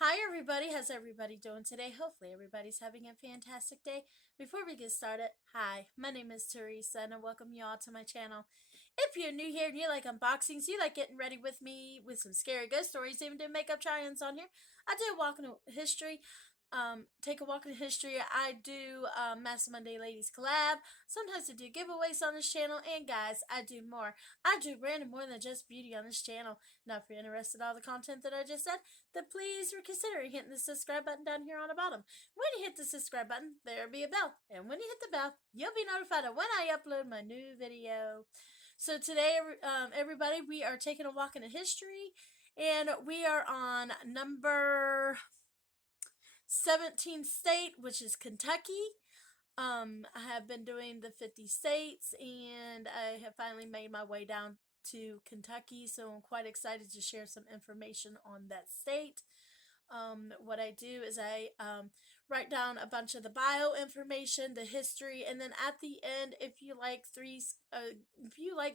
Hi everybody, how's everybody doing today? Hopefully everybody's having a fantastic day. Before we get started, hi, my name is Teresa and I welcome you all to my channel. If you're new here and you like unboxings, you like getting ready with me with some scary ghost stories, even do makeup try-ins on here, I do walk into history. Take a walk in history. I do Mass Monday Ladies collab. Sometimes I do giveaways on this channel, and guys, I do more. I do random more than just beauty on this channel. Now, if you're interested in all the content that I just said, then please reconsider hitting the subscribe button down here on the bottom. When you hit the subscribe button, there'll be a bell. And when you hit the bell, you'll be notified of when I upload my new video. So today, everybody, we are taking a walk into history. And we are on number 17th state, which is Kentucky. I have been doing the 50 states and I have finally made my way down to Kentucky, so I'm quite excited to share some information on that state. What I do is I write down a bunch of the bio information, the history, and then at the end, if you like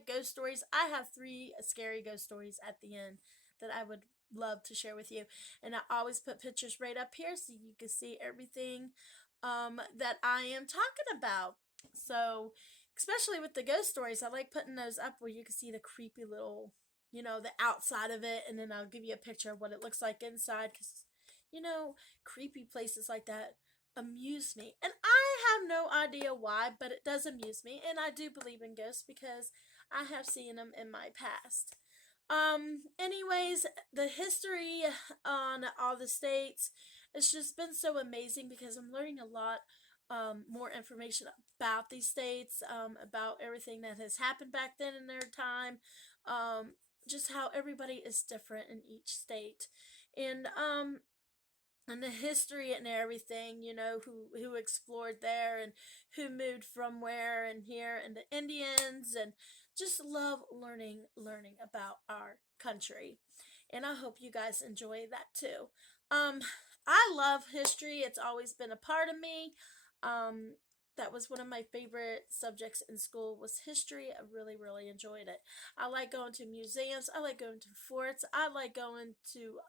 ghost stories, I have three scary ghost stories at the end that I would love to share with you. And I always put pictures right up here so you can see everything that I am talking about. So, especially with the ghost stories, I like putting those up where you can see the creepy little, the outside of it, and then I'll give you a picture of what it looks like inside because, creepy places like that amuse me. And I have no idea why, but it does amuse me, and I do believe in ghosts because I have seen them in my past. Anyways, the history on all the states, it's just been so amazing because I'm learning a lot more information about these states, about everything that has happened back then in their time, just how everybody is different in each state. And the history and everything, who explored there and who moved from where and here, and the Indians, and just love learning about our country. And I hope you guys enjoy that too. Um I love history. It's always been a part of me. Um that was one of my favorite subjects in school was history. I really enjoyed it. I like going to museums. I like going to forts. I like going to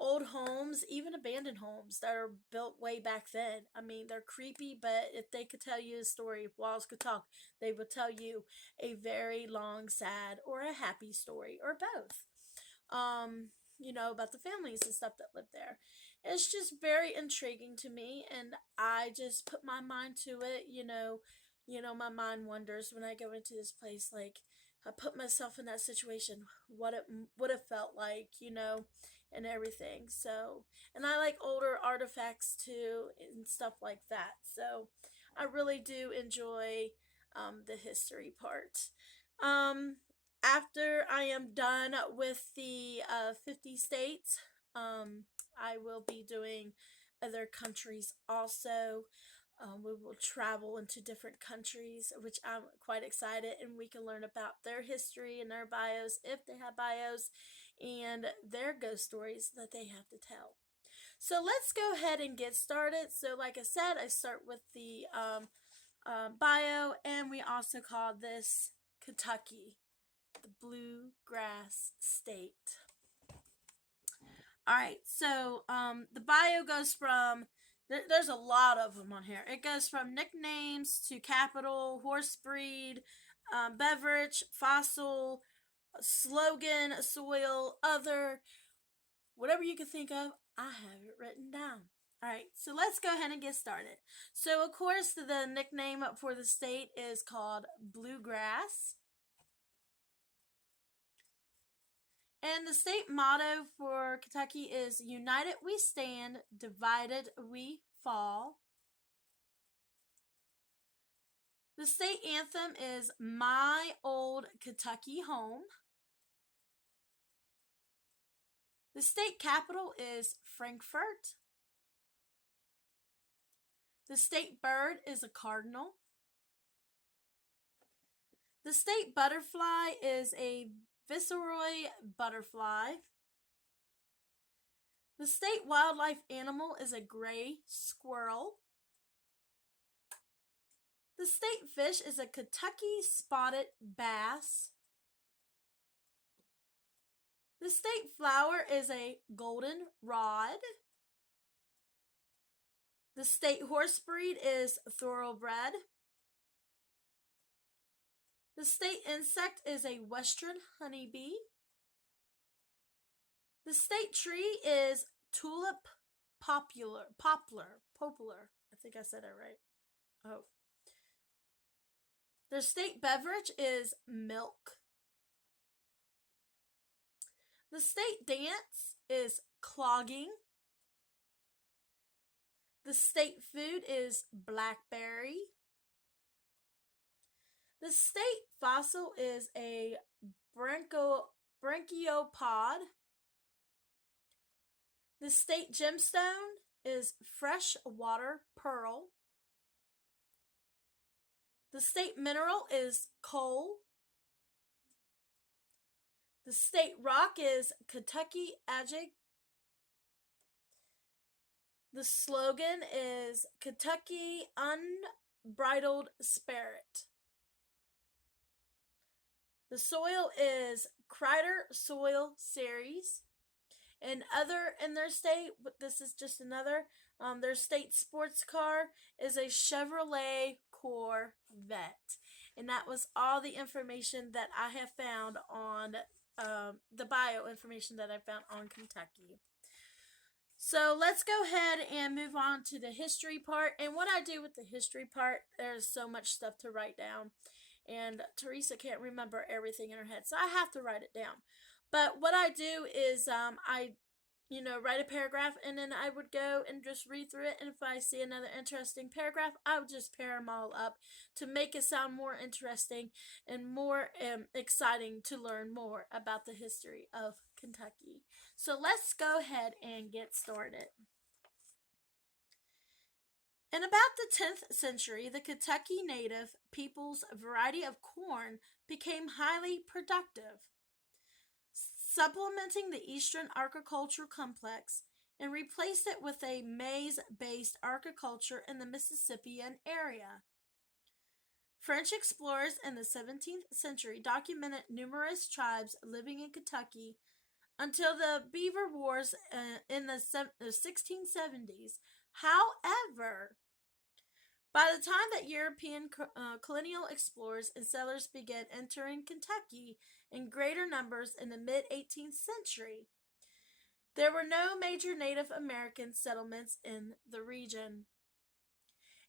old homes, even abandoned homes that are built way back then. I mean, they're creepy, but if they could tell you a story, if walls could talk, they would tell you a very long, sad, or a happy story, or both. About the families and stuff that live there. It's just very intriguing to me, and I just put my mind to it. My mind wanders when I go into this place. Like, I put myself in that situation, what it would have felt like, and everything. So, and I like older artifacts too and stuff like that. So, I really do enjoy the history part. Um, After I am done with the 50 states, I will be doing other countries also. We will travel into different countries, which I'm quite excited, and we can learn about their history and their bios, if they have bios, and their ghost stories that they have to tell. So let's go ahead and get started. So, like I said, I start with the bio, and we also call this Kentucky, the Bluegrass State. All right, so the bio goes from there's a lot of them on here. It goes from nicknames to capital, horse breed, beverage, fossil, slogan, soil, other, whatever you can think of. I have it written down. All right, so let's go ahead and get started. So, of course, the nickname for the state is called Bluegrass. And the state motto for Kentucky is United we stand, divided we fall. The state anthem is My Old Kentucky Home. The state capital is Frankfort. The state bird is a cardinal. The state butterfly is a viceroy butterfly. The state wildlife animal is a gray squirrel. The state fish is a Kentucky spotted bass. The The state flower is a golden rod. The state horse breed is thoroughbred. The state insect is a western honeybee. The state tree is tulip poplar. I think I said it right. Oh. Their state beverage is milk. The state dance is clogging. The state food is blackberry. The state fossil is a branchiopod. The state gemstone is freshwater pearl. The state mineral is coal. The state rock is Kentucky agate. The slogan is Kentucky Unbridled Spirit. The soil is Kreider Soil Series. And other in their state, but this is just another, their state sports car is a Chevrolet Corvette. And that was all the information that I have found on the bio information that I found on Kentucky. So let's go ahead and move on to the history part. And what I do with the history part, there's so much stuff to write down. And Teresa can't remember everything in her head, so I have to write it down. But what I do is I write a paragraph, and then I would go and just read through it. And if I see another interesting paragraph, I would just pair them all up to make it sound more interesting and more exciting to learn more about the history of Kentucky. So let's go ahead and get started. In about the 10th century, the Kentucky native people's variety of corn became highly productive, supplementing the Eastern agricultural complex, and replaced it with a maize-based agriculture in the Mississippian area. French explorers in the 17th century documented numerous tribes living in Kentucky until the Beaver Wars in the 1670s. However, by the time that European colonial explorers and settlers began entering Kentucky in greater numbers in the mid-18th century, there were no major Native American settlements in the region.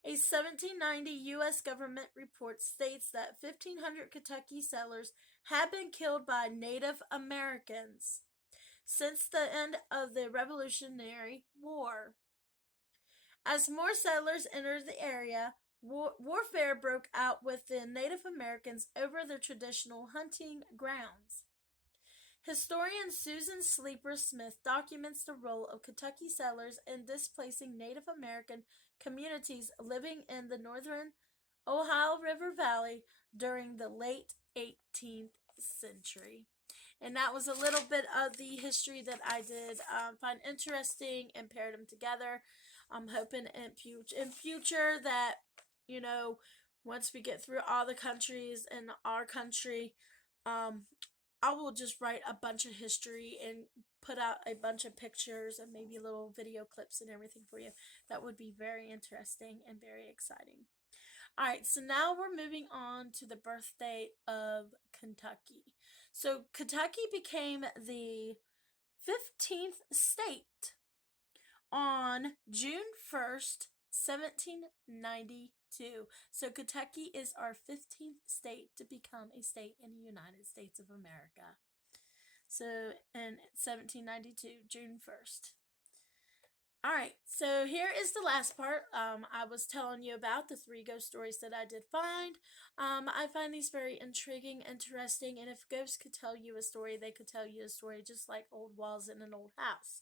A 1790 U.S. government report states that 1,500 Kentucky settlers had been killed by Native Americans since the end of the Revolutionary War. As more settlers entered the area, warfare broke out with the Native Americans over their traditional hunting grounds. Historian Susan Sleeper Smith documents the role of Kentucky settlers in displacing Native American communities living in the northern Ohio River Valley during the late 18th century. And that was a little bit of the history that I did find interesting and paired them together. I'm hoping in future that, once we get through all the countries in our country, I will just write a bunch of history and put out a bunch of pictures and maybe little video clips and everything for you. That would be very interesting and very exciting. Alright, so now we're moving on to the birth date of Kentucky. So Kentucky became the 15th state on June 1st, 1792. So Kentucky is our 15th state to become a state in the United States of America. So in 1792, June 1st. Alright, so here is the last part. I was telling you about the 3 ghost stories that I did find. I find these very intriguing, interesting, and if ghosts could tell you a story, they could tell you a story just like old walls in an old house.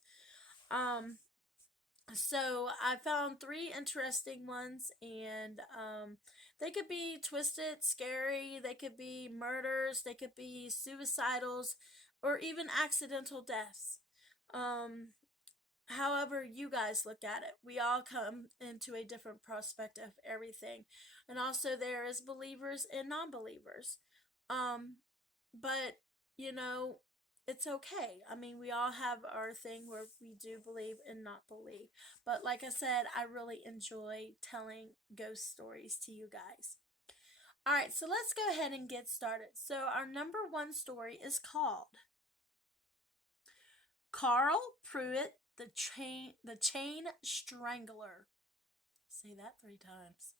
So I found 3 interesting ones, and they could be twisted, scary, they could be murders, they could be suicidals, or even accidental deaths. However you guys look at it, we all come into a different prospect of everything. And also there is believers and non-believers. But, you know, it's okay. I mean, we all have our thing where we do believe and not believe. But like I said, I really enjoy telling ghost stories to you guys. All right, so let's go ahead and get started. So, our number one story is called Carl Pruitt, the Chain Strangler. Say that 3 times.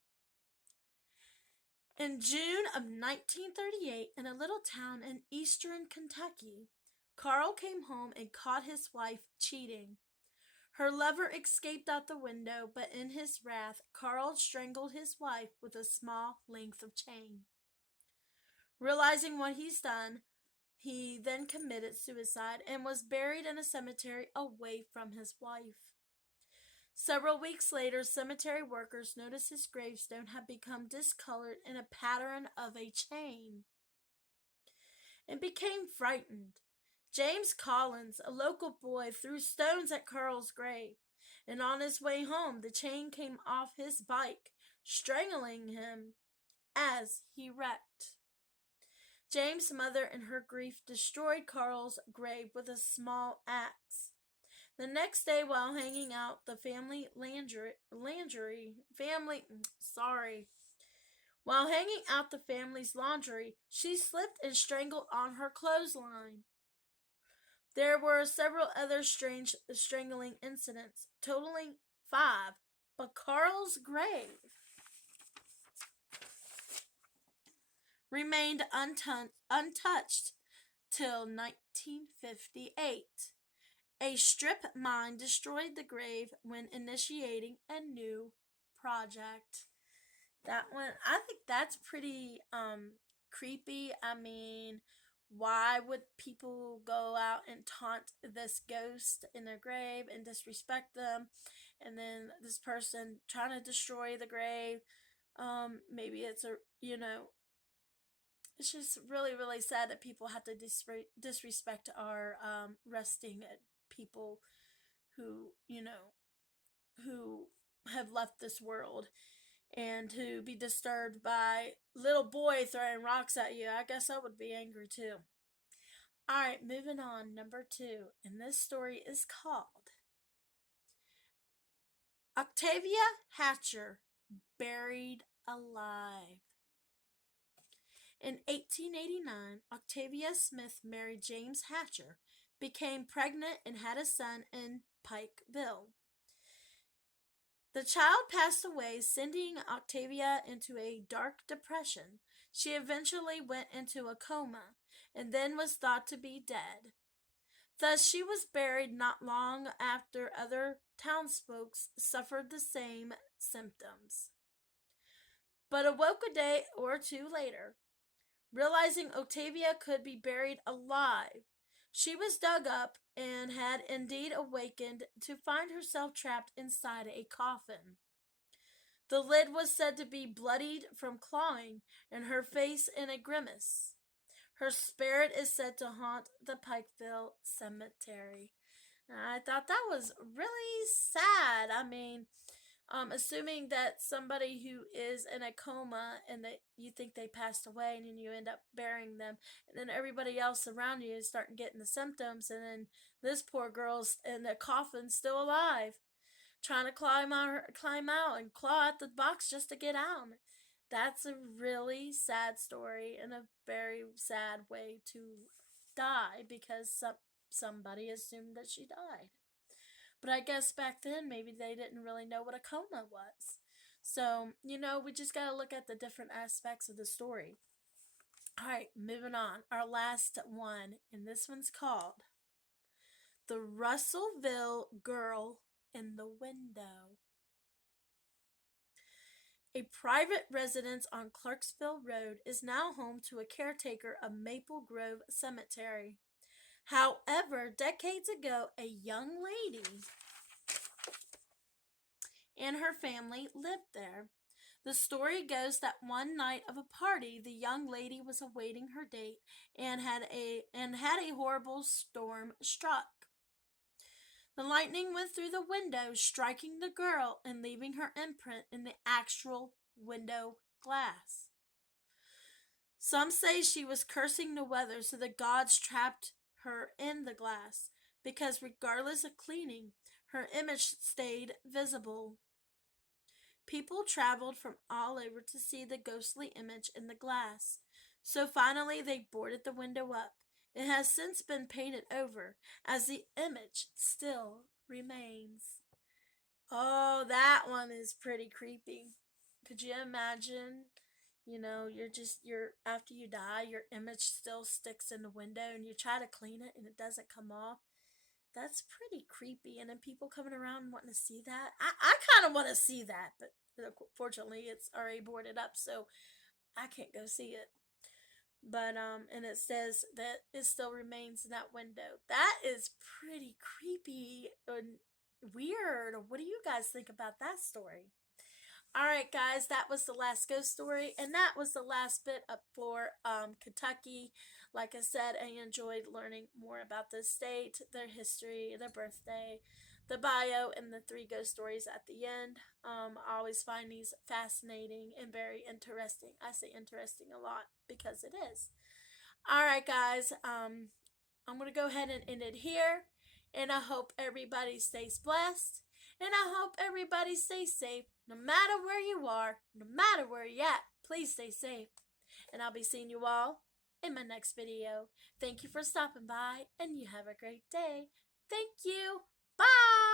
In June of 1938, in a little town in eastern Kentucky, Carl came home and caught his wife cheating. Her lover escaped out the window, but in his wrath, Carl strangled his wife with a small length of chain. Realizing what he's done, he then committed suicide and was buried in a cemetery away from his wife. Several weeks later, cemetery workers noticed his gravestone had become discolored in a pattern of a chain and became frightened. James Collins, a local boy, threw stones at Carl's grave, and on his way home, the chain came off his bike, strangling him as he wrecked. James' mother, in her grief, destroyed Carl's grave with a small axe. The next day, while hanging out the while hanging out the family's laundry, she slipped and strangled on her clothesline. There were several other strange strangling incidents, totaling 5, but Carl's grave remained untouched till 1958. A strip mine destroyed the grave when initiating a new project. That one, I think that's pretty creepy. I mean, why would people go out and taunt this ghost in their grave and disrespect them? And then this person trying to destroy the grave. Maybe it's it's just really, really sad that people have to disrespect our resting people who, who have left this world, and to be disturbed by little boy throwing rocks at you. I guess I would be angry too. All right, moving on. Number 2, and this story is called Octavia Hatcher, Buried Alive. In 1889, Octavia Smith married James Hatcher, became pregnant, and had a son in Pikeville. The child passed away, sending Octavia into a dark depression. She eventually went into a coma and then was thought to be dead. Thus, she was buried not long after other townsfolk suffered the same symptoms, but awoke a day or two later. Realizing Octavia could be buried alive, she was dug up and had indeed awakened to find herself trapped inside a coffin. The lid was said to be bloodied from clawing, and her face in a grimace. Her spirit is said to haunt the Pikeville Cemetery. I thought that was really sad. I mean, assuming that somebody who is in a coma and that you think they passed away, and then you end up burying them, and then everybody else around you is starting getting the symptoms, and then this poor girl's in the coffin still alive, trying to climb out and claw at the box just to get out. That's a really sad story and a very sad way to die, because somebody assumed that she died. But I guess back then maybe they didn't really know what a coma was. So, we just got to look at the different aspects of the story. All right, moving on. Our last one, and this one's called The Russellville Girl in the Window. A private residence on Clarksville Road is now home to a caretaker of Maple Grove Cemetery. However, decades ago, a young lady and her family lived there. The story goes that one night of a party, the young lady was awaiting her date and had a horrible storm struck. The lightning went through the window, striking the girl and leaving her imprint in the actual window glass. Some say she was cursing the weather, so the gods trapped her in the glass because, regardless of cleaning, her image stayed visible. People traveled from all over to see the ghostly image in the glass. So finally, they boarded the window up. It has since been painted over, as the image still remains. Oh, that one is pretty creepy. Could you imagine? You're after you die, your image still sticks in the window and you try to clean it and it doesn't come off. That's pretty creepy. And then people coming around wanting to see that. I kind of want to see that, but fortunately it's already boarded up, so I can't go see it. But and it says that it still remains in that window. That is pretty creepy and weird. What do you guys think about that story? All right, guys, that was the last ghost story, and that was the last bit up for Kentucky. Like I said, I enjoyed learning more about the state, their history, their birthday, the bio, and the three ghost stories at the end. I always find these fascinating and very interesting. I say interesting a lot because it is. All right, guys, I'm going to go ahead and end it here. And I hope everybody stays blessed. And I hope everybody stays safe no matter where you are, no matter where you're at. Please stay safe. And I'll be seeing you all in my next video. Thank you for stopping by, and you have a great day. Thank you. Bye.